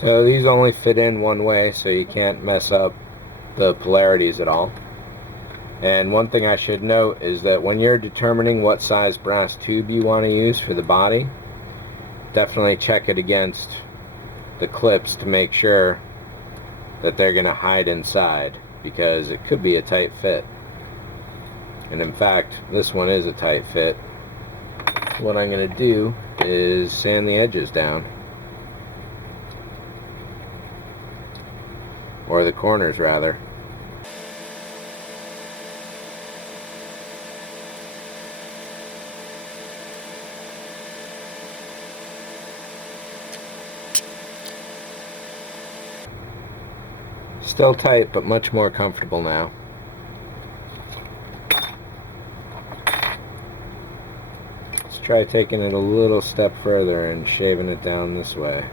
So these only fit in one way, so you can't mess up the polarities at all. And one thing I should note is that when you're determining what size brass tube you want to use for the body, definitely check it against the clips to make sure that they're going to hide inside, because it could be a tight fit. And in fact, this one is a tight fit. What I'm going to do is sand the edges down, or the corners rather. Still tight, but much more comfortable now. Let's try taking it a little step further and shaving it down this way.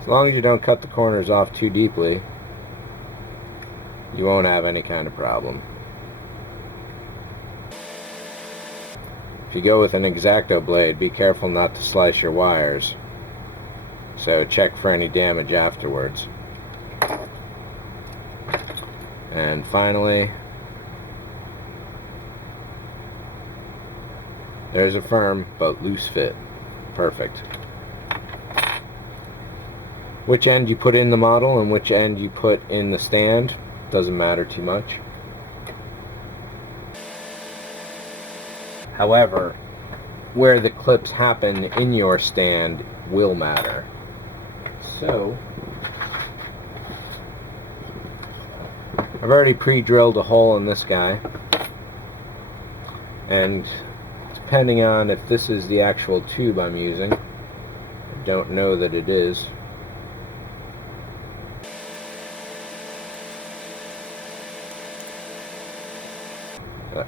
As long as you don't cut the corners off too deeply, you won't have any kind of problem. If you go with an X-Acto blade, be careful not to slice your wires, so check for any damage afterwards. And finally, there's a firm but loose fit. Perfect. Which end you put in the model and which end you put in the stand doesn't matter too much. However, where the clips happen in your stand will matter. So, I've already pre-drilled a hole in this guy, and depending on if this is the actual tube I'm using, I don't know that it is.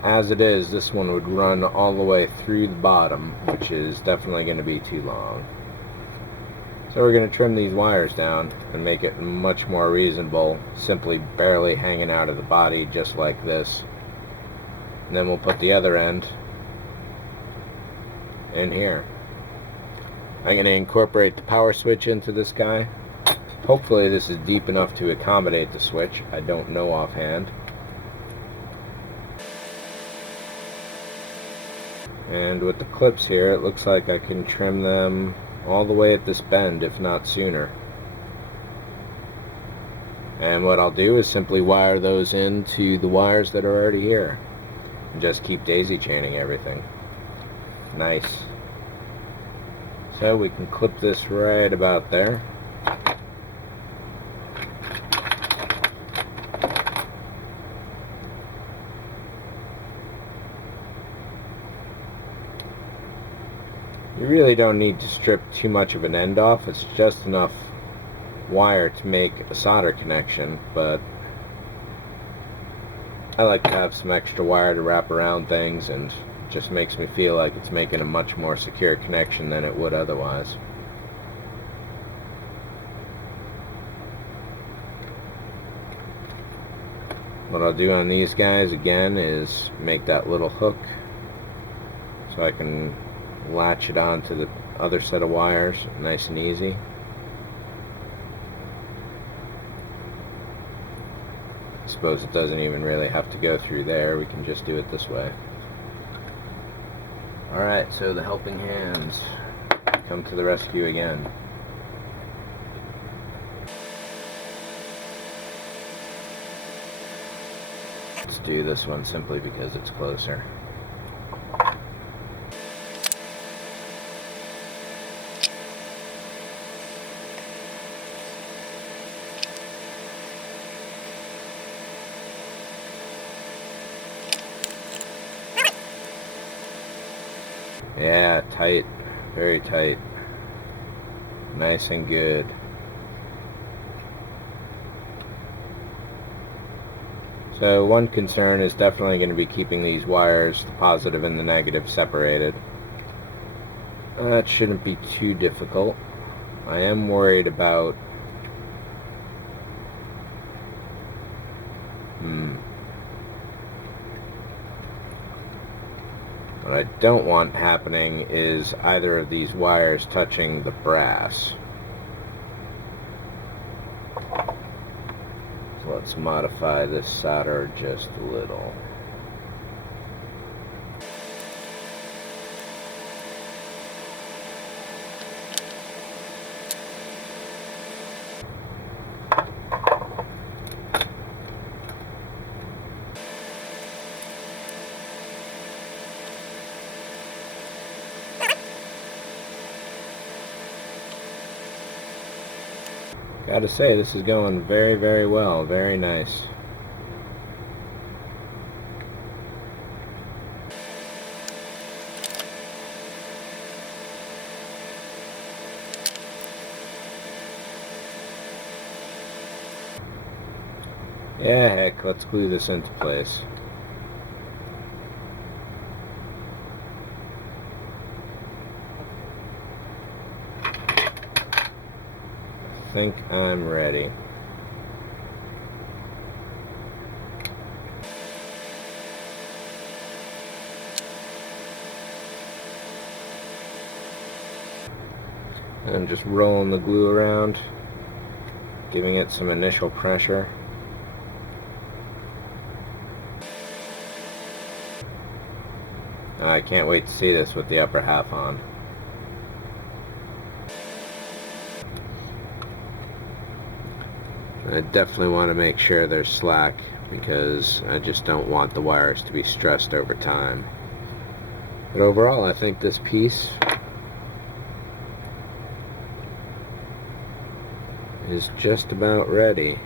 As it is, this one would run all the way through the bottom, which is definitely going to be too long. So we're going to trim these wires down and make it much more reasonable, simply barely hanging out of the body just like this. And then we'll put the other end in here. I'm going to incorporate the power switch into this guy. Hopefully this is deep enough to accommodate the switch. I don't know offhand. And with the clips here, it looks like I can trim them all the way at this bend, if not sooner. And what I'll do is simply wire those into the wires that are already here, and just keep daisy chaining everything. Nice. So we can clip this right about there. You really don't need to strip too much of an end off. It's just enough wire to make a solder connection, but I like to have some extra wire to wrap around things, and it just makes me feel like it's making a much more secure connection than it would otherwise. What I'll do on these guys again is make that little hook so I can latch it onto the other set of wires nice and easy. I suppose it doesn't even really have to go through there, we can just do it this way. Alright, so the helping hands come to the rescue again. Let's do this one simply because it's closer. Yeah, tight, very tight, nice and good. So one concern is definitely going to be keeping these wires, the positive and the negative, separated. That shouldn't be too difficult. I am worried about What I don't want happening is either of these wires touching the brass. So let's modify this solder just a little. Gotta say, this is going very, very well. Very nice. Yeah, heck, let's glue this into place. I think I'm ready. I'm just rolling the glue around, giving it some initial pressure. I can't wait to see this with the upper half on. I definitely want to make sure they're slack because I just don't want the wires to be stressed over time. But overall, I think this piece is just about ready.